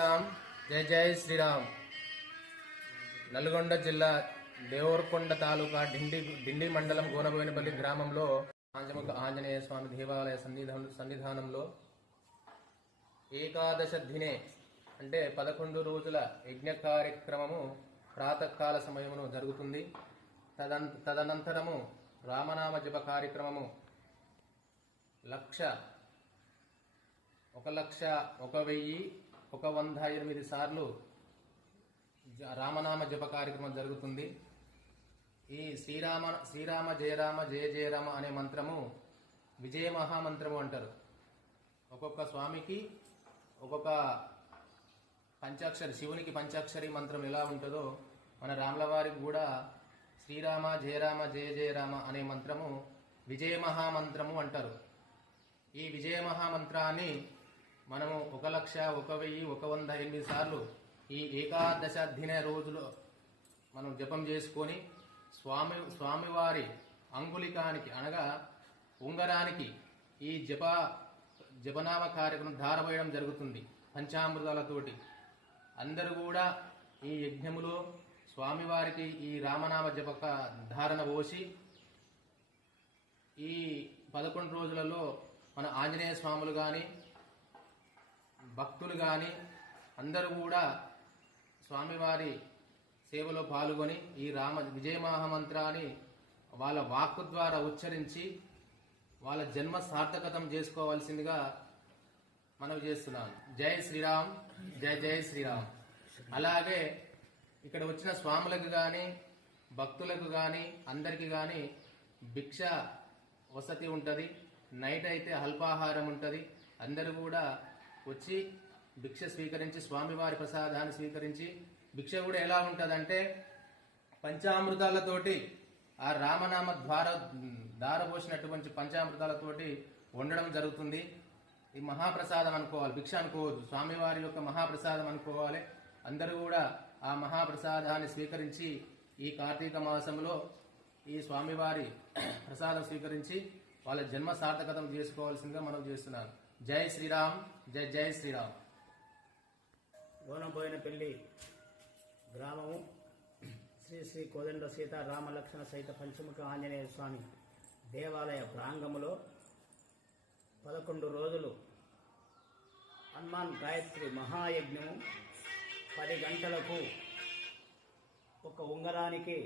రామ్ జై జై శ్రీరామ్. నల్గొండ జిల్లా దేవరకొండ తాలూకా డిండి మండలం గోనబోయినపల్లి గ్రామంలో ఆంజముఖ ఆంజనేయ స్వామి దేవాలయ సన్నిధానంలో ఏకాదశ దినే అంటే 11 రోజుల యజ్ఞ కార్యక్రమము ప్రాతకాల సమయమును జరుగుతుంది. తదనంతరము రామనామ జప కార్యక్రమము 1,01,108 సార్లు రామనామ జప కార్యక్రమం జరుగుతుంది. ఈ శ్రీరామ జయరామ జయ జయరామ అనే మంత్రము విజయ మహామంత్రము అంటారు. ఒక్కొక్క స్వామికి ఒక్కొక్క పంచాక్షరి, శివునికి పంచాక్షరి మంత్రం ఎలా ఉంటుందో మన రాముల వారికి కూడా శ్రీరామ జయరామ జయ జయరామ అనే మంత్రము విజయ మహామంత్రము అంటారు. ఈ విజయ మహామంత్రాన్ని మనము 1,01,108 సార్లు ఈ ఏకాదశ దిన రోజులో మనం జపం చేసుకొని స్వామివారి అంగుళికానికి అనగా ఉంగరానికి ఈ జపనామ కార్యక్రమం ధారవేయడం జరుగుతుంది పంచామృతాలతోటి. అందరూ కూడా ఈ యజ్ఞములో స్వామివారికి ఈ రామనామ జప ధారణ పోసి ఈ 11 రోజులలో మన ఆంజనేయ స్వాములు కానీ భక్తులు కానీ అందరూ కూడా స్వామివారి సేవలో పాల్గొని ఈ విజయ మహామంత్రాన్ని వాళ్ళ వాక్కు ద్వారా ఉచ్చరించి వాళ్ళ జన్మ సార్థకతం చేసుకోవాల్సిందిగా మనవి చేస్తున్నాను. జై శ్రీరామ్, జై జై శ్రీరామ్. అలాగే ఇక్కడ వచ్చిన స్వాములకు కానీ భక్తులకు కానీ అందరికి కానీ భిక్ష వసతి ఉంటుంది. నైట్ అయితే అల్పాహారం ఉంటుంది. అందరూ కూడా వచ్చి భిక్ష స్వీకరించి స్వామివారి ప్రసాదాన్ని స్వీకరించి, భిక్ష కూడా ఎలా ఉంటుందంటే పంచామృతాలతోటి ఆ రామనామ దారపోసినటువంటి పంచామృతాలతోటి వండడం జరుగుతుంది. ఈ మహాప్రసాదం అనుకోవాలి, భిక్ష అనుకోవద్దు, స్వామివారి యొక్క మహాప్రసాదం అనుకోవాలి. అందరూ కూడా ఆ మహాప్రసాదాన్ని స్వీకరించి ఈ కార్తీక మాసంలో ఈ స్వామివారి ప్రసాదం స్వీకరించి వాళ్ళ జన్మ సార్థకతం చేసుకోవాల్సిందిగా మనం చేస్తున్నాను. జై శ్రీరామ్, జై జై శ్రీరామ్. గోనబోయినపల్లి గ్రామము శ్రీ శ్రీ కోదండ సీత రామలక్ష్మణ సహిత పంచముఖ ఆంజనేయ స్వామి దేవాలయ ప్రాంగములో 11 రోజులు హనుమాన్ గాయత్రి మహాయజ్ఞము 10 గంటలకు ఒక ఉంగరానికి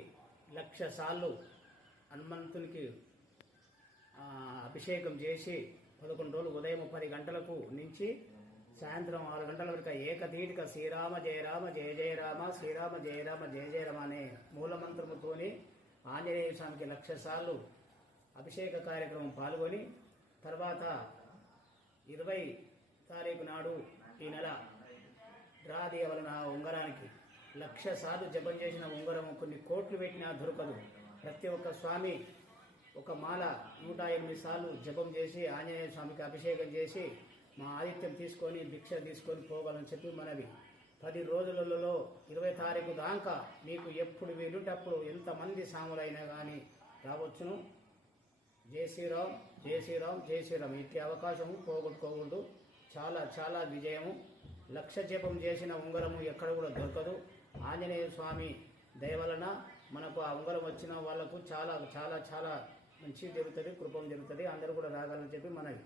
1,00,000 సార్లు హనుమంతునికి అభిషేకం చేసి 11 రోజులు ఉదయం 10 గంటలకు నుంచి సాయంత్రం 6 గంటల వరకు ఏకతీటిక శ్రీరామ జయరామ జయ జయరామ శ్రీరామ జయరామ జయ జయరామ అనే మూలమంత్రముతోని ఆంజనేయ స్వామికి 1,00,000 సార్లు అభిషేక కార్యక్రమం పాల్గొని తర్వాత 20 తారీఖు నాడు ఈ నెల డ్రా తీయవలన ఉంగరానికి 1,00,000 సార్లు జపం చేసిన ఉంగరం కొన్ని కోట్లు పెట్టినా దొరకదు. ప్రతి ఒక్క స్వామి ఒక మాల 108 సార్లు జపం చేసి ఆంజనేయ స్వామికి అభిషేకం చేసి మా ఆదిత్యం తీసుకొని భిక్ష తీసుకొని పోవాలని చెప్పి మనవి. 10 రోజులలో 20 తారీఖు దాకా మీకు ఎప్పుడు వీలుంటప్పుడు ఎంతమంది సాములైనా కానీ రావచ్చును. జై శ్రీరామ్, జై శ్రీరామ్, జై శ్రీరామ్. ఇట్టి అవకాశము పోగొట్టుకోకూడదు. చాలా చాలా విజయము. 1,00,000 జపం చేసిన ఉంగరము ఎక్కడ కూడా దొరకదు. ఆంజనేయ స్వామి దయ వలన మనకు ఆ ఉంగరం వచ్చిన వాళ్లకు చాలా చాలా చాలా మంచి జరుగుతుంది, కృపం జరుగుతుంది. అందరూ కూడా రాగాలని చెప్పి మనవి.